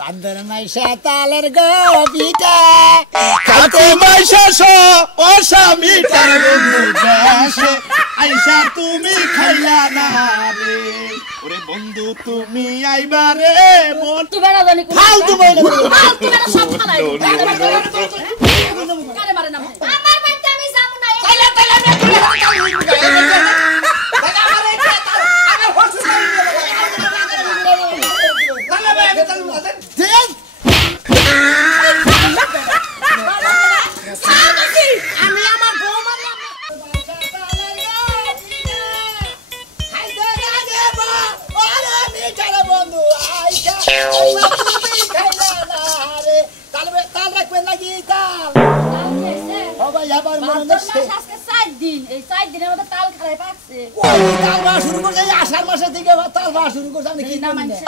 বান্দর মাইশা তালের গবিটা কাকু মাইশা ও স্বামীটার বন্ধু দেশে আইসা তুমি খাইলা না রে ওরে বন্ধু তুমি আইবা রে তুই বেড়া জানি ফালতু বইলে ফালতু বেড়া সব খালাই কারে মারে না আমার বাচ্চা আমি যাবো না তাইলে আমি আমার বউ মারলাম বন্ধু আইসা তাল রাখবেন নাকি তাল ভাই আবার মনে হচ্ছে আজকে 4 দিন এই 4 দিনের মধ্যে তাল খারাপ আছে তাল বা শুরু করছে আষাঢ় মাসের দিকে তাল বা শুরু করছে আমি কি না মানছে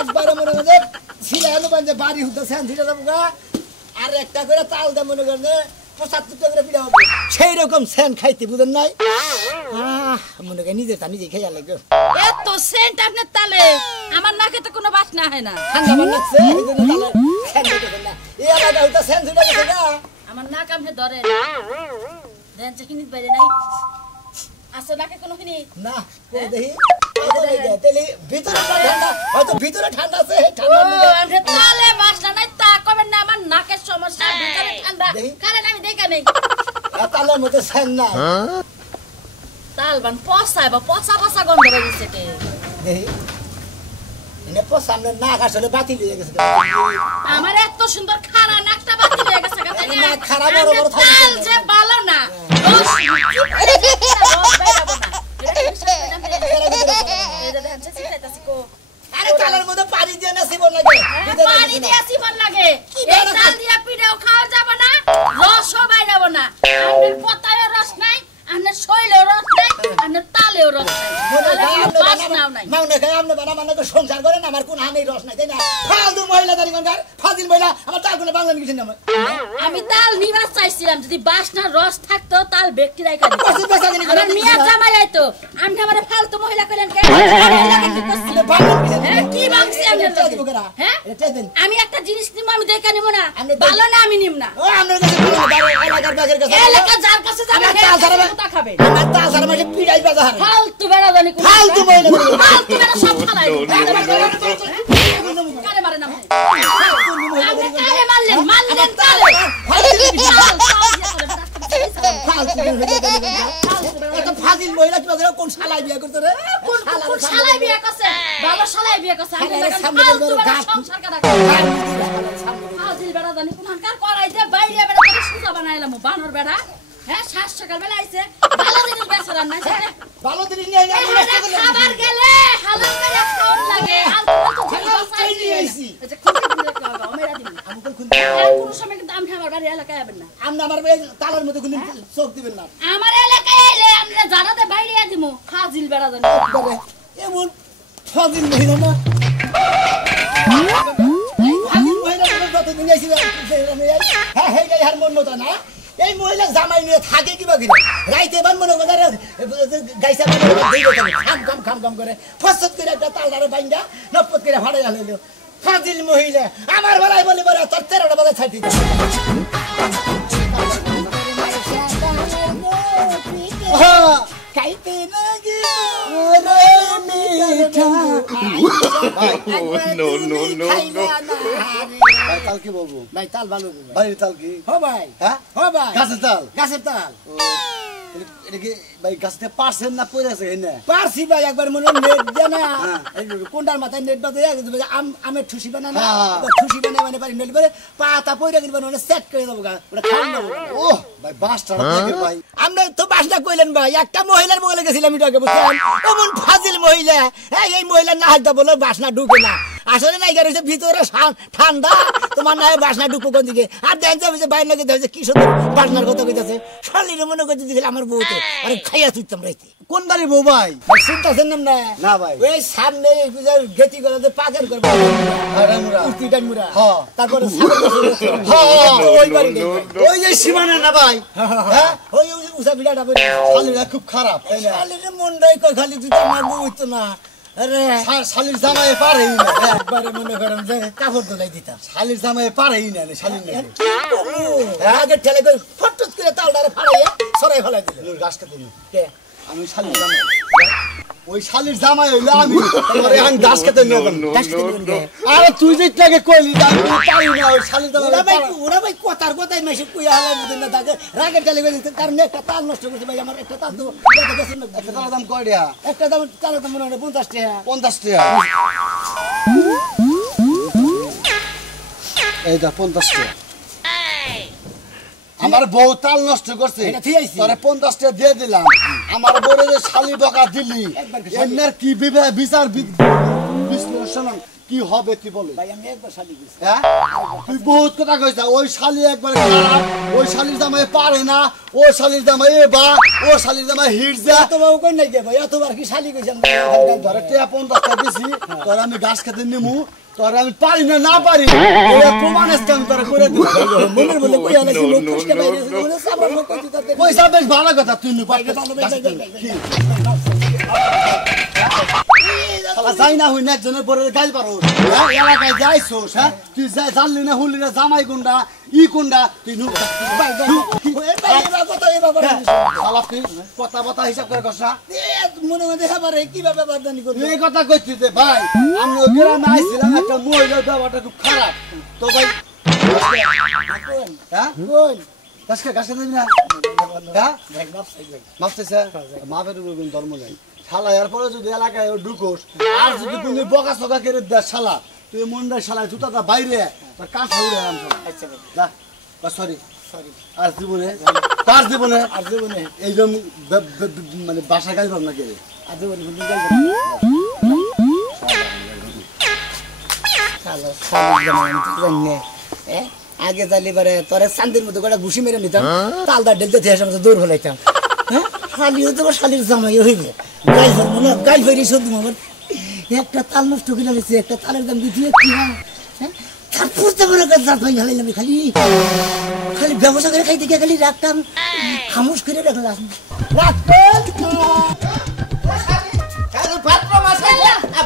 একবারে মনে করছে ছিলানো বাজে বাড়ি হতে সেন ছিল আর একটা করে তাল দে মনে করছে 75 করে পিড়া হবে সেই রকম সেন খাইতে বুঝেন নাই মনে করে নিজে তা নিজে খাইয়া লাগবে এত সেন্ট আপনার তালে আমার নাকে তো কোনো বাসনা হয় না ঠান্ডা মান লাগছে এই জন্য তালে সেন দিতেছেন না এই আলাদা হইতা সেন ছিল গেছে না আমার নাক আপনি ধরে দেন চিকিনিত বাইরে নাই আসো নাকে কোনো কিনি না কই দেহি তেলি ভিতরে ঠান্ডা হয়তো ভিতরে ঠান্ডা আছে ঠান্ডা তালে বাসনা নাই তা কবেন না আমার নাকের সমস্যা ভিতরে ঠান্ডা কারণ আমি দেখা নেই তালের মধ্যে সেন না তাল বান পচা বা পচা পচা গন্ধ বেরিয়েছে কে দেহি এনে সামনে নাক আসলে বাতিল হয়ে গেছে আমার এত সুন্দর খাড়া নাকটা বাতিল হয়ে গেছে কথা না নাক খাড়া বড় বড় থাকে তাল যে ভালো না রস বাইরাবো না এটা দেখেন চিকাইতাছি কো আরে তালের মধ্যে পানি দিয়ে না সিবন লাগে পানি দিয়ে সিবন লাগে এই তাল দিয়া পিড়াও খাওয়া যাবে না রসও বাইরাবো না আপনার পতায়ও রস নাই আপনার শৈলেও রস নাই আপনার তালেও রস নাই মাউনে খায় আমনে বানা মানে তো সংসার করেন আমার কোন হানেই রস নাই তাই না ফালতু মহিলা দাঁড়ি কোনকার ফাজিল মহিলা আমার তাল কোনে বাংলা কিছু না আমি তাল নিবাস চাইছিলাম যদি বাসনা রস থাকতো তাল ব্যক্তি রাইখা দিত আমার মিয়া জামাই আইতো আমি আমারে ফালতু মহিলা কইলেন কে কি বাংছি আমি হ্যাঁ আমি একটা জিনিস নিব আমি দেখা নিব না ভালো না আমি নিব না ও আমরা কাছে এলাকার বাগের কাছে এলাকা যার কাছে যাবে তা খাবে আমার তাল সারা মাসে পিড়াই বাজার ফালতু বেড়া জানি ফালতু মহিলা ফালতু বেড়া সব খালাই কারে মারে না কারে মারলেন তালে ফাজিল মহিলা কি বাজারে কোন শালাই বিয়া করতে রে কোন শালাই বিয়া করছে বাবা শালাই বিয়া করছে আমি ফালতু বেড়া সংসার করা ফাজিল বেড়া জানি কোন হানকার করাই দে বাইরে বেড়া করে সুজা বানাইলাম বানর বেড়া হ্যাঁ শ্বাস সকাল বেলা আইছে ভালো জিনিস বেচরান না ভালো দিন নিয়ে খাবার গেলে হালাল করে খাওন লাগে আলতু খাই নিয়ে আইছি আচ্ছা খুঁজে খাওয়া মেরা দিন আমি কোন কোন সময় কিন্তু আমি আমার বাড়ি এলাকায় যাবেন না আমরা আমার তালের মধ্যে কোন চোখ দিবেন না আমার এলাকায় আইলে আমরা জানাতে বাইরে দিমু ফাজিল বেড়া জানি এমন ফাজিল মহিলা না ফাজিল মহিলা যতদিন আইছি হ্যাঁ হ্যাঁ এই হার মন মতো না এই মহিলা জামাই নিয়ে থাকে কিবা কিনা রাইতে বান মনে করে গাইসা খাম খাম করে ফসত করে একটা তালদারে বাইন্দা নপত করে ফাড়ে আলাইলো ফাজিল মহিলা আমার বেলায় বলি বলে তোর 13টা বাজে ছাড়তি খাইতে নাকি ওরে মিঠা ভাই তাল কি বলবো ভাই তাল ভালো ভাই তাল কি হ ভাই হ্যাঁ হ ভাই গাছের তাল এটা কি ভাই গাছতে পারছেন না পড়ে আছে এনে পারছি ভাই একবার মনে নেট দেয় না কোনটার মাথায় নেট বাজে আমের ঠুসি বানায় না ঠুসি বানায় মানে পারি নইলে পাতা পয়রা কিন্তু মানে সেট করে দেবো ওটা খাওয়ান দেবো ও ভাই বাসটা দেখে ভাই আমরা তো বাসটা কইলেন ভাই একটা মহিলার বলে গেছিলাম এটাকে বুঝছেন এমন ফাজিল মহিলা হ্যাঁ এই মহিলার না হাত বলে বাসনা ঢুকে না আসলে নাই গেছে ভিতরে ঠান্ডা তোমার না বাসনা ঢুকবো কোন দিকে আর দেখতে হবে যে বাইরে নাকি দেখছে কি সুন্দর বাসনার কথা কইতেছে শরীরে মনে করতে দিলে আমার বউ তো আরে খাইয়া তুইতাম রাইতে কোন বাড়ি বউ ভাই শুনতেছেন না না ভাই ওই সামনে গেতি করে পাকের করবো তারপরে ওই বাড়ি ওই যে সীমানা না ভাই হ্যাঁ ওই উষা বিড়াটা খুব খারাপ মনটাই কয় খালি তুই তো মারবো হইতো না আরে শালির জামাই পারেই না একবারে মনে করেন যে কাপড় ধুলাই দিতাম শালির জামাই পারেই না শালির না আগে ঠেলে করে ফটফট করে তালটারে ফাড়াইয়া সরাই ফেলাই দিল গাছ কাটে কে আমি শালির জামাই ওই শালির জামাই হইলো আমি তোরে এখন গাছ কাটে নিয়ে যাবো গাছ কেটে দিবেন কে আরে তুই যে টাকে কইলি আমি পারি না ওই শালির জামাই ওরা ভাই কথার কথাই মেশে কুইয়া হালাই বুঝেন না তাকে রাগের ঠেলে করে দিতে কারণ একটা তাল নষ্ট করছে ভাই আমার একটা তাল তো গেছে না একটা তালের দাম কয় টাকা একটা দাম তালের দাম মনে হয় 50 টাকা 50 টাকা এই দা 50 টাকা আমার বউ তাল নষ্ট করছে এটা ঠিক আছে। তোরে 50 টাকা দিয়ে দিলাম আমার বউরে যে শালি বকা দিলি একবার কি শালি- এর কি বিচার বিশ্লেষণ কি হবে তুই বলে ভাই আমি একবার শালি গেছি হ্যাঁ তুই বহুত কথা কইছ ওই শালি একবার খারাপ ওই শালির জামাই পারে না ও শালির জামাই বা ও শালির জামাই হিটজা এত বাবু কই নাই গে ভাই এতবার কি শালি কইছেন ধরে টিয়া 50 টাকা দিছি তোর আমি গাছ খেতে নিমু তোর আমি পারি না পারি ওই প্রমাণ আছে আমি তোর করে দিব মনের বলে কই হালাইছি লোক খুশকে বাইরে বলে সাবর লোক কই দিতে পয়সা বেশ ভালো কথা তুই নি পারতে শালা যাই না হই না একজনের পরে গাল পারো এলাকায় যাইছোস হ্যাঁ তুই জানলি না হুললি না জামাই কোনটা ই কোনটা তুই নু ভাই এবার কত এবার শালা তুই কথা হিসাব করে কষা মনে মনে এবারে কিভাবে বারদানি করব এই কথা কইছিস যে ভাই আমি ওই গ্রামে আইছিলাম একটা মহিলার ব্যাপারটা খুব খারাপ তো ভাই হ্যাঁ কোন গাছকে দিবি না হ্যাঁ ভাই বাপ সাইড ভাই মাপতেছে মাপের উপর কোনো ধর্ম নাই শালা এরপরে যদি এলাকায় ঢুকোস আর যদি তুমি বকা সকা করে দেয় শালা তুই মনটা শালা জুতাটা বাইরে তোর কাঁচা উড়ে আরাম আচ্ছা ভাই যা সরি সরি আর জীবনে তার জীবনে আর জীবনে এইরকম মানে বাসা গাইব না কে আর জীবনে ভুল যাই শালা শালি জামাই আমি তো জানি না আগে জালি বারে তোরে শান্তির মতো করে ঘুষি মেরে নিতাম তালদা ঢেলতে থেকে সময় দৌড় ফেলাইতাম হ্যাঁ শালিও তো শালির জামাই হইবে গাই ফেলবো না গাই ফেরি শুধু আমার একটা তাল নষ্ট করে গেছে একটা তালের দাম দিতে কি হ্যাঁ তারপর তো মনে কর দাঁত ভাই হালাইলাম খালি খালি ব্যবসা করে খাইতে গিয়ে খালি রাখতাম খামোশ করে রাখলাম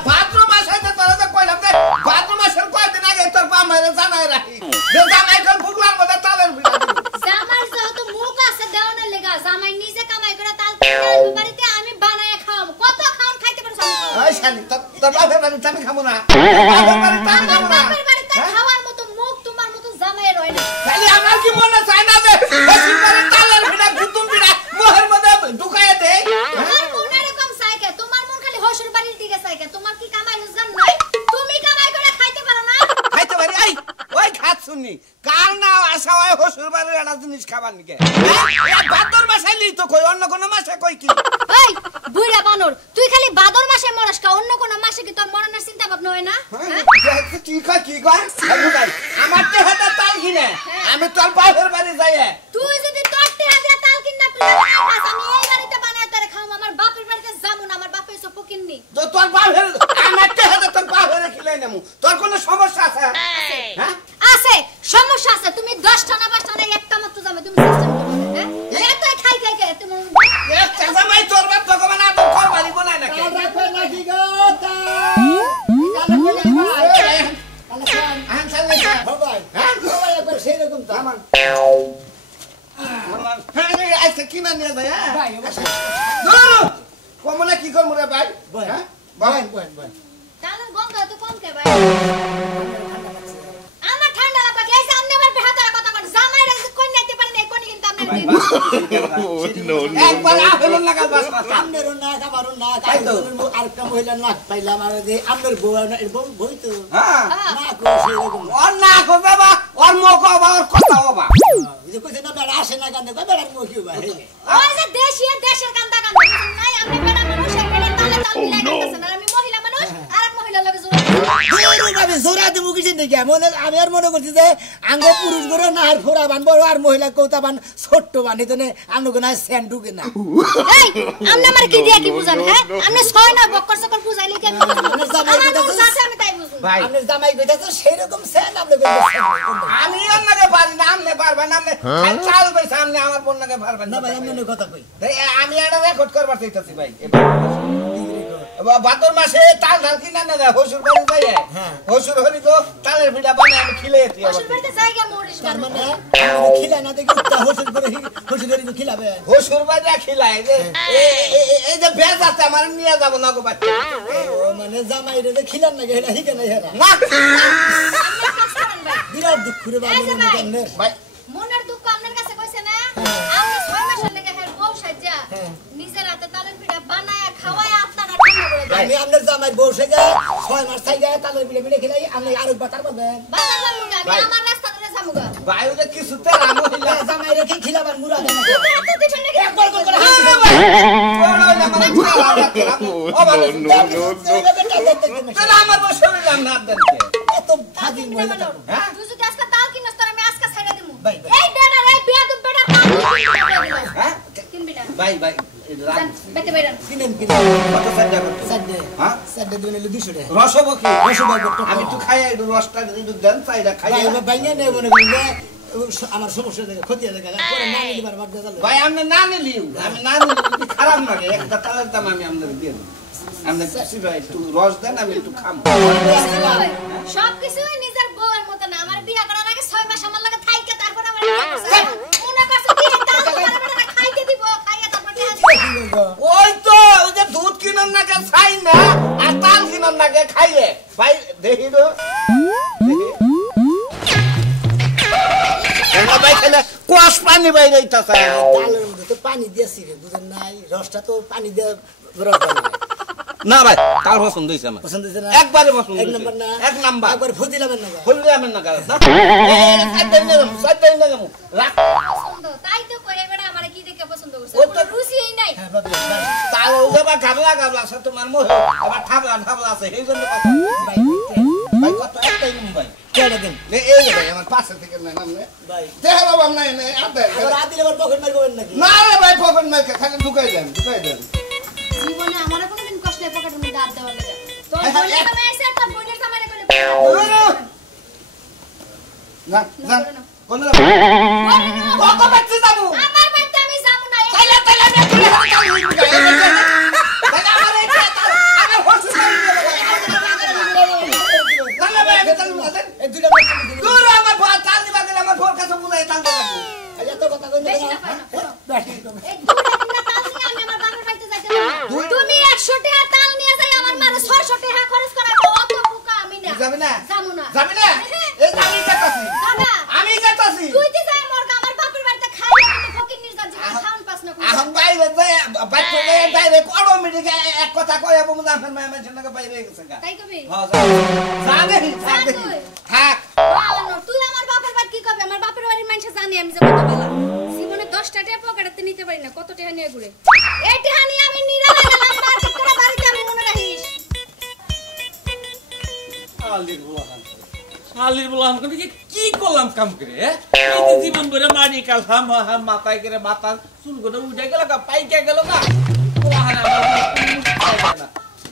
ভাদ্র মাসে তোরা তো কইলাম যে ভাদ্র মাসের কয়দিন আগে তোর পা মারে জানাই রাখি যে জামাই কোন ফুকলার মধ্যে তালের ভিড়া দিব জামাই যেহেতু মুখ আছে দেওয়ানের লেগা জামাই নিজে কামাই করে তাল কিনে বাড়িতে আমি বানায় খাওয়াবো কত খাওন খাইতে পারছ ওই শালি তোর বাপের বাড়িতে আমি খাবো না বাপের বাড়িতে আমি খাবো না বাপের বাড়িতে খাওয়ার মতো মুখ তোমার মতো জামাই রয় না খালি আমার কি মনে চায় না যে বেশি করে তালের ভিড়া গুতুম ভিড়া মোহের মধ্যে ঢুকাইয়া দেয় তোমার মন এরকম চাইকে তোমার মন খালি হসুর বাড়ির দিকে চাইকে তোমার কি কামাই রোজগার নাই তুমি কামাই করে খাইতে পারো না খাইতে পারি এই ওই খাত শুনি কার না আশা হয় হসুর বাড়ির একটা জিনিস খাবার নিকে ভাদ্র মাসে লি তো কই অন্য কোনো মাসে কই কি এই বুইড়া বানর তুই খালি ভাদর মাসে মরস কা অন্য কোন মাসে কি তোর মরণের চিন্তা ভাবনা হয় না কি কয় আমার তো হাতে তাল কিনে আমি তোর বাপের বাড়ি যাই তুই যদি তোর টেহা দিয়া তাল কিনা পিলা খাস আমি এই বাড়িতে বানায় তোরে খাওয়াম আমার বাপের বাড়িতে যাবো না আমার বাপে সব কিননি তো তোর বাপের আমার তো হাতে তোর বাপের খিলাই নেমু তোর কোনো সমস্যা আছে হ্যাঁ আছে সমস্যা আছে তুমি 10টা না 5টা না একটা মাত্র যাবে তুমি সিস্টেম হ্যাঁ এত খাই তুমি একটা জামাই তোর বাপ তো মানে আদর কর বাড়ি বনায় নাকি রাখবে নাকি গো আহান সালে ভাই হ্যাঁ ভাই একবার সেই রকম তো আমার আজকে কিনা নিয়ে যায় ভাই কমলা কি করবো রে ভাই হ্যাঁ ভাই ভাই তাহলে গন্ধ তো কম কে ভাই আমার ঠান্ডা লাগা কি এই সামনে বার বেহাত কথা কর জামাই রে কোন নিতে পারি না কোন কিন্তু আপনি একবার আহলন লাগাল বাস আমনেরও না আমারও না আরেকটা মহিলা না পাইলাম আর যে আমনের বউ বই তো হ্যাঁ না কো সেই রকম ওর না কো বাবা ওর মুখ বাবা ওর কথা বাবা যে কইছে না বেড়া আসে না কান্দে কই বেড়ার মুখ কি ভাই ওই যে দেশের কান্দা কান্দা নাই আমি বেড়া মানুষ বেড়া তালে তাল মিলাই গেছে না আমি মহিলা মানুষ আরেক মহিলা লাগে জোরা দেবো কিছু দেখি আমি আর মনে করছি যে আঙ্গ পুরুষ করে না আর ফোরা বানবো আর মহিলা কৌতা বান ছোট্ট বানি তো আনগো না স্যান্ড ঢুকে না এই আমনে আমার কি দিয়া কি বুঝান হ্যাঁ আমনে ছয় না বক্কর সকল বুঝাইলে কি আমি আমি তাই বুঝুন ভাই আপনি জামাই কইতাছে সেই রকম স্যান্ড আপনি আমি ওর নাকে পারি না আমনে পারবেন আমনে চাল ভাই সামনে আমার বোন নাকে পারবেন না ভাই আমি কথা কই আমি এটা রেকর্ড করবার চাইতাছি ভাই ভাদর মাসে তাল ঢাল কিনা না দেয় হসুর বাড়ি যাই হসুর হরি তো তালের পিঠা বানায় আমি খিলে শ্বশুর বাড়িতে জায়গা মরিস তার বাবা। মানে খিলা না দেখি হোসেন করে হোসেন করে খিলাবে হসুর বাড়ি খিলায় যে এই যে বেজ আছে আমার নিয়ে যাবো না গো বাচ্চা ও মানে জামাই রে খিলান না গেলা হিকে না হেরা না আপনার কাছে করেন ভাই। বিরাট দুঃখ রে এই যে ভাই, বাবা ভাই মনের দুঃখ আপনার কাছে কইছে না? আপনি 6 মাসের লেগে হের বউ সাজ্জা নিজের হাতে তালের পিঠা বানায়া খাওয়ায়া আপনারা ঠান্ডা করে দেন। আমি আপনার জামাই বসে যায় 6 মাস থাই যায় তালে বিলে বিলে খিলাই আপনি আরেক বাতার পাবেন বাজার লামুগা, আমি ভাই। আমার রাস্তা ধরে যামুগা। ভাই ওদের কিছুতে রাম হইলা জামাই রে কি খিলাবার মুরা দেন তুই হাতে দিছেন নাকি? একবার করে করে আমার বসে না দেন এত ফাজিল মহিলা থাকো। হ্যাঁ? তুই যদি আজকে তাল কিনস তোর আমি আজকে ছাইড়া দিমু। ভাই, ভাই। এই বেটা রে বেয়াদব বেটা তাল হ্যাঁ কিনবি না। ভাই ভাই যান, বেতে বাইরান। কিনেন কিনেন কত সাইডা করতে সাড্ডে হ্যাঁ সাড্ডে দিবেন 200 টাকা রসবকি রসবাই করতে আমি একটু খাই একটু রসটা একটু দেন চাইটা খাই ভাই ভাইয়া নেই মনে করেন যে আমার সমস্যা দেখে ক্ষতি দেখে পরে না নিতে পারবার দাদা ভাই আপনি না নিলিও আমি না নিলি যদি খারাপ লাগে একটা তালের দাম আমি আপনাকে দিয়ে দেবো আপনি খুশি ভাই একটু রস দেন আমি একটু খাবো সবকিছুই নিজের বউয়ের মতো না। আমার বিয়া করার আগে 6 মাস আমার লাগে থাইকে তারপর আমার বিয়া করছে। মনে করছে কি তাল তোমার বেটা খাইতে দিব, খাইয়া তারপর টিহা দিব। ওই তো ওই যে দুধ কিনার নাকে খাই না আর তাল কিনার নাকে খাইয়ে ভাই দেখি তো ভাই খেলে কোয়াশ পানি বাইরে হইতাছে তালের মধ্যে তো পানি দিয়েছি রে বুঝেন নাই রসটা তো পানি দিয়ে রস বানায় না ভাই তাল পছন্দ হইছে আমার পছন্দ হয়েছে না একবারে পছন্দ এক হইছে। নম্বর না এক নাম্বার একবার ফদিলাবেন না হললে আমি না গাছ না সাইড না গামু রাখ পছন্দ তাই তো কই এই বেটা আমারে কি দেখে পছন্দ করছে। ওই তো- কোনো রুচিই নাই। হ্যাঁ বাবা ভাই তাল ওবা গাবলা গাবলা আছে তোমার মোহ আবার ঠাবলা ঠাবলা আছে এই জন্য কথা ভাই ভাই কত একটাই মুম্বাই কেডা দেন এই ভাই আমার পাশে থেকে না নামনে ভাই দেহ বাবা নাই নাই আদে আবার আদিলে আবার পকেট মারবেন নাকি না রে ভাই পকেট মার খালি ঢুকাই দেন জীবনে আমারে কোনোদিন কষ্টে পকেটের মধ্যে হাত দেওয়া লাগে। তোর হ্যাঁ, হ্যাঁ, বোনের জামাই আছে, তোর বোনের জামাইরে কইলে না না, না করে না। কোন করে না। কত বাচ্চা যাবো আমার বাড়িতে আমি যাবো না। তাইলে তাইলে আমি তুলে হাতে তাল হইব তাইলে আমার এই আমার হচ্ছে না ভাই আমি তাল দেন এই দুইটা বাচ্চা দিন দূর আমার ভয় তাল দিবা গেলে আমার ভোর কাছে বুঝাই তাল দেন এত কথা কই বেশি না না পাই না, করো। বেশি এই দুটা তিনটা তাল নিয়ে আমি আমার বাপের বাড়িতে যাইতে পারবো না। তুমি 100 টাকা তাল নিয়ে যাই আমার মারে 600 টাকা খরচ করাবো। অত বোকা আমি না। যাবি না যাবো না। যাবি না এই আমি যাইতাছি যাবা। আমি যাইতাছি তুই তো যাই মোর আমার বাপের বাড়িতে খাইলে কিন্তু ফকির নির্জার জীবন খাওন পাস না কোনো। আহম বাইরে যায় বাচ্চা যায় বাইরে অটোমেটিক এক কথা কই আবু মুজাফর মাই আমার জন্য বাইরে গেছে গা তাই কবি? হ্যাঁ জানে যা তুই। থাক বালানো, তুই আমার বাপের বাড়ি কি কবি? আমার বাপের বাড়ির মানুষ জানি আমি যে কত বালা। জীবনে 10 টাকা পকেটে নিতে পারি না, কত টাকা নিয়ে ঘুরে। এই টাকা নিয়ে আমি নিরালা গেলাম মার্কেট করে বাড়িতে আমি মনে রাখিস। শালির বললাম কি করলাম কাম করে এই যে জীবন ভরে মারি কাল হাম হাম মাথায় করে মাথা চুল করে উঠে গেল গা পাইকা গেল গা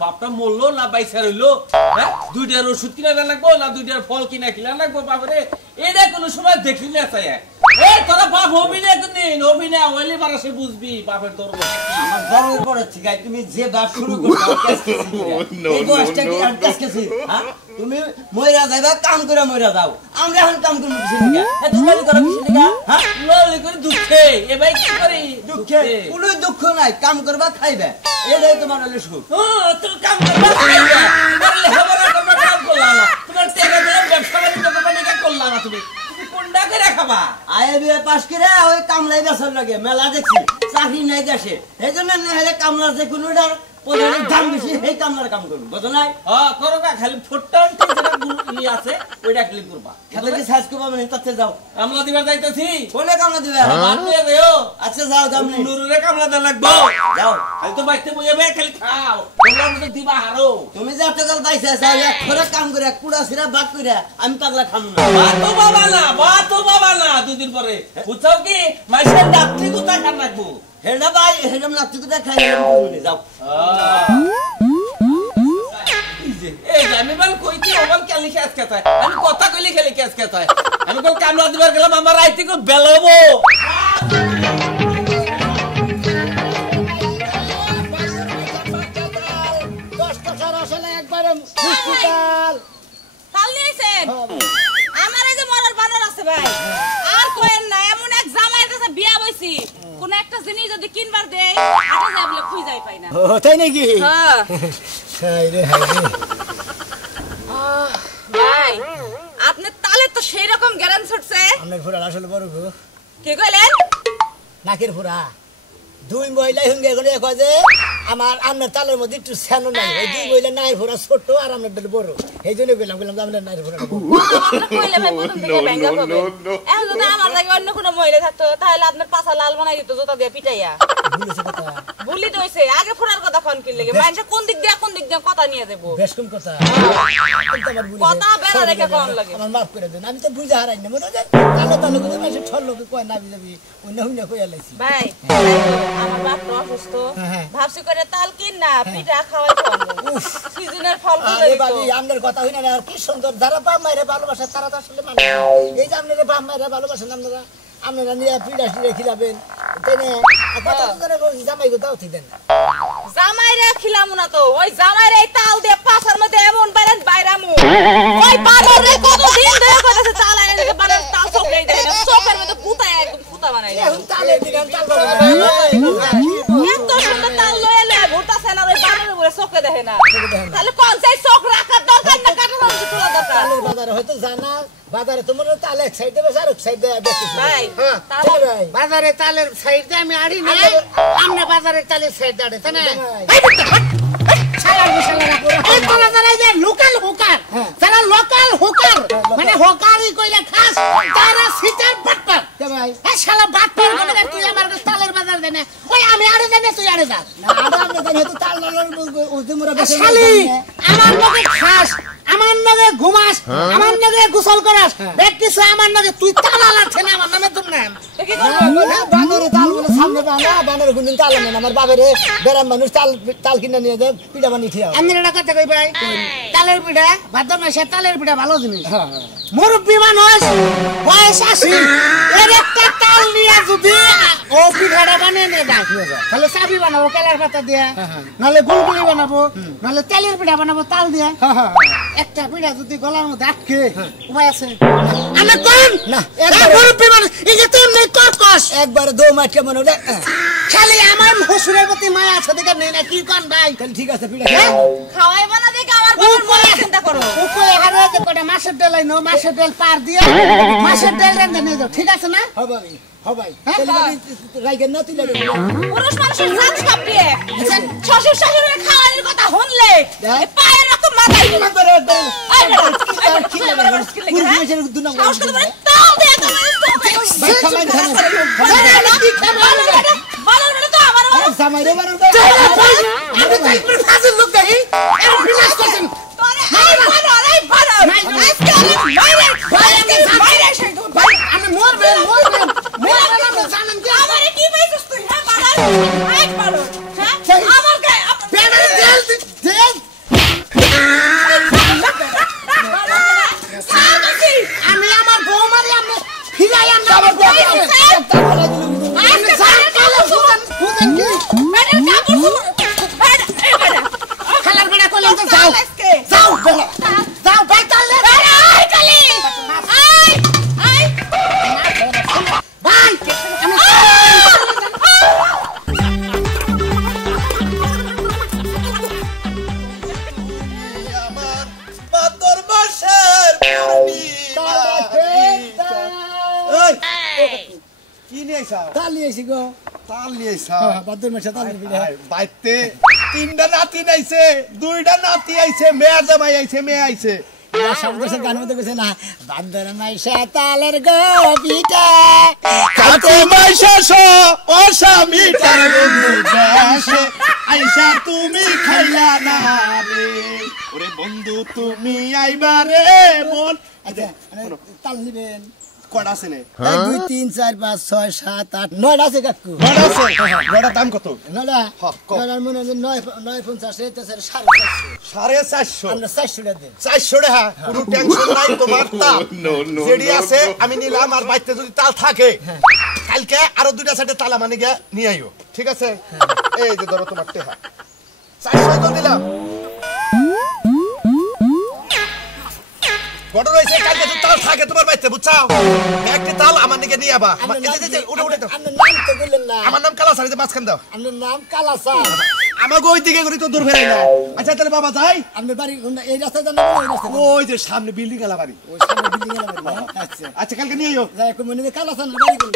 বাপটা মরলো না বাইসা রইলো হ্যাঁ 2টার ওষুধ কিনা লাগবো না 2টার ফল কিনা কিনা লাগবো বাপরে এটা কোনো সময় দেখলি না চাই এই তোরা বাপ অভিনয় করদিন অভিনয় হইলে বারাসে বুঝবি বাপের তোর আমার বড় বড় ঠিক আছে তুমি যে বাপ শুরু করছো এই বয়সটা কি আর কাছকাছি হ্যাঁ তুমি মইরা যাইবা কাম করে মইরা যাও আমরা এখন কাম করব কিছু নিগা তুমি বলি করো কিছু নিগা হ্যাঁ ললি করে দুঃখে এ ভাই কি করি দুঃখে কোনো দুঃখ নাই কাম করবা খাইবে এটাই তোমার হলো সুখ তোর কাম করবা খাইবা বললে হবে না করবা কাম করলা না তোমার টাকা দিলাম ব্যবসা বাণিজ্য করবা নিকা করলা না তুমি কোনটা করে খাবা আয়ে বিয়ে পাস করে ওই কামলাই বেসার লাগে মেলা দেখছি চাকরি নাই দেশে এইজন্য না হলে কামলার যে কোনোটার পদের দাম বেশি সেই কামলার কাম করব বুঝো নাই করো না খালি ফোটটান যেটা গুলি আছে ওইটা ক্লিক করবা খেতে কি সাজ করবা মানে তাতে যাও কামলা দিবার যাইতাছি কোনে কামলা দিবে মার দিয়ে দেও আচ্ছা যাও দামনি নুরুরে কামলা দেন লাগবো যাও খালি তো বাইতে বইয়া বে খালি খাও তোমরা মতো দিবা হারো তুমি যে এতকাল পাইছে চাই এক করে কাম করে কুড়া সিরা ভাগ করে আমি পাগলা খাম না বাতো বাবা না দুদিন পরে বুঝছো কি মাইসের ডাক্তারি কোথায় খান রাখবো হেডা ভাই হেডম না তুই খাই যাও এই যে আমি বল কইছি ওবল খালি খেস খেতায় আমি কথা কইলি খালি খেস খেতায় আমি কোন কামলা দিবার গেলাম আমার রাইতে কো বেলবো শুনেন আমার এই যে মরার বানর আছে ভাই আর কোয়েন না এমন এক জামাইয়ের কাছে বিয়া বইছি কোন একটা জিনিস যদি কিনবার দেয় আটা যায় বলে খুঁজাই পাই না ও তাই নাকি হ্যাঁ হাই রে হাই রে ভাই আপনি তালে তো সেই রকম গ্যারান ছুটছে আমার ফুরা আসলে বড় গো কি কইলেন নাকের ফুরা দুই মহিলা হুঙ্গে গেলে কয় যে আমার আপনার তালের মধ্যে একটু স্যানো নাই ওই দুই মহিলা নাইর ফুরা ছোট আর আপনার ডালে বড় এই জন্য বললাম আপনার নাইর ফুরা কইলে ভাই প্রথম থেকে ব্যাঙ্গা পাবে এখন যদি আমার জায়গায় অন্য কোনো মহিলা থাকতো তাহলে আপনার পাছা লাল বানাই দিত জুতা দিয়ে পিটাইয়া ভুলেছে কথা ভুলি তো হইছে আগে ফুরার কথা ফোন কি লাগে মানুষ কোন দিক দিয়ে কথা নিয়ে যাবো বেশ কম কথা কথা বেলা রেখে কোন লাগে আমার মাফ করে দেন আমি তো বুঝা হারাই না মনে হয় তালে তালে বুঝে মাসে ঠল লোকে কয় না যাবি অন্য হুন্য কইয়া লাইছি ভাই আমার বাপ তো অসুস্থ হ্যাঁ। ভাবছি করে তাল কিন না পিঠা খাওয়াই খাওয়াবো সিজনের ফল আরে ফুলে বাবি আপনার কথা হইনা না আর কি সুন্দর যারা বাপ মায়ের ভালোবাসা তারা তো আসলে মানে এই যে আপনারা বাপ মায়ের ভালোবাসেন আপনারা নিয়ে পিঠা টিড়ে খিলাবেন তাই না কত করে জামাই গো দাও দেন জামাইরে খিলামু না তো ওই জামাইরে এই তাল দিয়ে পাছার মধ্যে এমন বাইরেন বাইরামু ওই বানরে কত দিন ধরে কইতাছে তাল আইনে দেখে বানর তাল চোখেই দেয় না চোখের মধ্যে পুতায় একদম পুতা বানাই দেয় এখন তালে দিলাম তাল এত সুন্দর তাল লয়ে লয়ে ঘুরতাছে না ওই বানরে বলে চোখে দেখে না তাহলে কোন চাই চোখ রাখার দরকার না কাটা তোলা দরকার তালের বাজারে হয়তো জানা বাজারে তোমার তাল এক সাইডে বেশ আর এক সাইডে বেশি ভাই তাল ভাই বাজারে তালের সাইড দিয়ে আমি আড়ি না আমনে বাজারের তালের সাইড আড়ে তাই না লোকাল হুকার যারা লোকাল হুকার মানে হুকারই কইলে খাস তারা সিটার বাটপার ভাই এই শালা বাটপার কোনে তুই আমার কাছে তালের বাজার দেনে ওই আমি আড়ে দেনে তুই আড়ে যা না আদা আপনি জানেন হয়তো তাল লাল ওজুমরা বেশি শালি আমার লগে খাস আমার লগে ঘুমাস আমার লগে গোসল করাস দেখ কিছু আমার লগে তুই তালা লাগছে না আমার নামে তোর নাম কি করব বানরে তাল বলে সামনে বানা বানর গুনিন তাল না আমার বাবারে বেরাম মানুষ তাল কিনে নিয়ে যায় পিঠা বানিয়ে খাও আমি এটা কথা কই ভাই তালের পিঠা ভাদ্র মাসে তালের পিঠা ভালো জিনিস মুরব্বী মানুষ বয়স 80 এর একটা তাল নিয়ে যদি ও পিঠাটা বানিয়ে নিয়ে যায় তাহলে চাবি বানাবো কেলার পাতা দিয়ে নাহলে গুলগুলি বানাবো নাহলে তেলের পিঠা বানাবো তাল দিয়ে একটা পিঠা যদি গলার মধ্যে আটকে উপায় আছে আমি কোন না মুরব্বী মানুষ এই যে তুই নেই কর্কশ একবার দো মাঠে মনে হলে খালি আমার শ্বশুরের প্রতি মায়া আছে দেখে নেই না কি কোন ভাই ঠিক আছে পিঠা খাওয়াই বানা দেখে আমার বাবার মনে চিন্তা করো উপরে হারে যে কোটা মাছের ডাল আইনো মাছের ডাল পার দিয়ে মাছের ডাল রান্না নিয়ে যাও ঠিক আছে না হবে হবে তাহলে রাইগেন না তুই লাগে পুরুষ মানুষের জাত কাঁপিয়ে শ্বশুর শাশুড়ির খাওয়ানোর কথা শুনলে এই পায়ের রকম মাথায় আমি আমার বৌমারি আমি ফিরাই আমার খেলার বেড়া করলাম তো যাও যাও যাও ভাই তাহলে ভাই বাদর মাসের কি নিয়ে আইছাও তাল নিয়েছি গো তাল নিয়ে আইছাও বাদুর মাসে তাল পিঠা বাইতে তিনটা নাতি আইছে দুইটা নাতি আইছে মেয়া জামাই আইছে মেয়ে আইছে সবদেশে গান মধ্যে গেছে না বাদর মাসে তালের গো পিঠা কাতে মাইশা ও স্বামীটার বন্ধু দেশে আইসা তুমি খাইলা না রে ওরে বন্ধু তুমি আইবা রে মন আচ্ছা তাল নিবেন কটা আছে নে 2 3 4 5 6 7 8 9 আছে কাকু কটা আছে কটা দাম কত নডা হক, কও। নডার মনে 9.50 এটা 450 450 আমরা 400 টাকা দেন 400 টাকা কোনো টেনশন নাই তোমার তাল যেডি আছে আমি নিলাম আর বাইতে যদি তাল থাকে কালকে আরো দুইটা সাইডে তালা মানে গিয়া নিয়ে আইও ঠিক আছে এই যে ধরো তোমার টেহা 400 তো দিলাম ঘটনা হয়েছে কালকে যদি তাল থাকে তোমার বাড়িতে বুঝছো একটি তাল আমার নিকে নিয়ে আবা উঠে উঠে দাও আপনার নাম তো বললেন না আমার নাম কালা সারিতে মাঝখান দাও আপনার নাম কালাসা আমাকে ওই দিকে করে তো দূর ফেরাই না আচ্ছা তাহলে বাবা যাই আপনার বাড়ি এই রাস্তা জানেন না ওই রাস্তা ওই যে সামনে বিল্ডিং এলা বাড়ি ওই সামনে বিল্ডিং এর বাড়ি আচ্ছা আচ্ছা কালকে নিয়ে আইও যাই কোন মনে কালাসা না বাড়ি কোন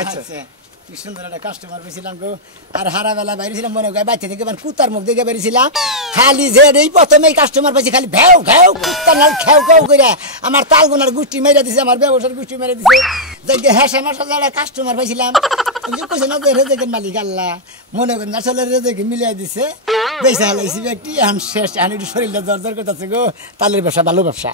আচ্ছা কি সুন্দর একটা কাস্টমার পেয়েছিলাম গো আর হারাবেলা বাইরেছিলাম মনে হয় বাচ্চা থেকে মানে কুতার মুখ দেখে বেরিয়েছিলাম খালি যে এই প্রথমেই কাস্টমার পেয়েছি খালি ভেউ ভেউ কুত্তার নাল খেউ খেউ করে আমার তালগুনার গুষ্টি মেরে দিছে আমার ব্যবসার গুষ্টি মেরে দিছে যাই হ্যাঁ আমার সাথে একটা কাস্টমার পেয়েছিলাম কইছে না যে রেজেকের মালিক আল্লাহ মনে করেন আসলে রেজেকে মিলিয়ে দিছে বেশি হালাইছি ব্যক্তি এখন শেষ এখন একটু শরীরটা দরদর করতেছে গো তালের ব্যবসা ভালো ব্যবসা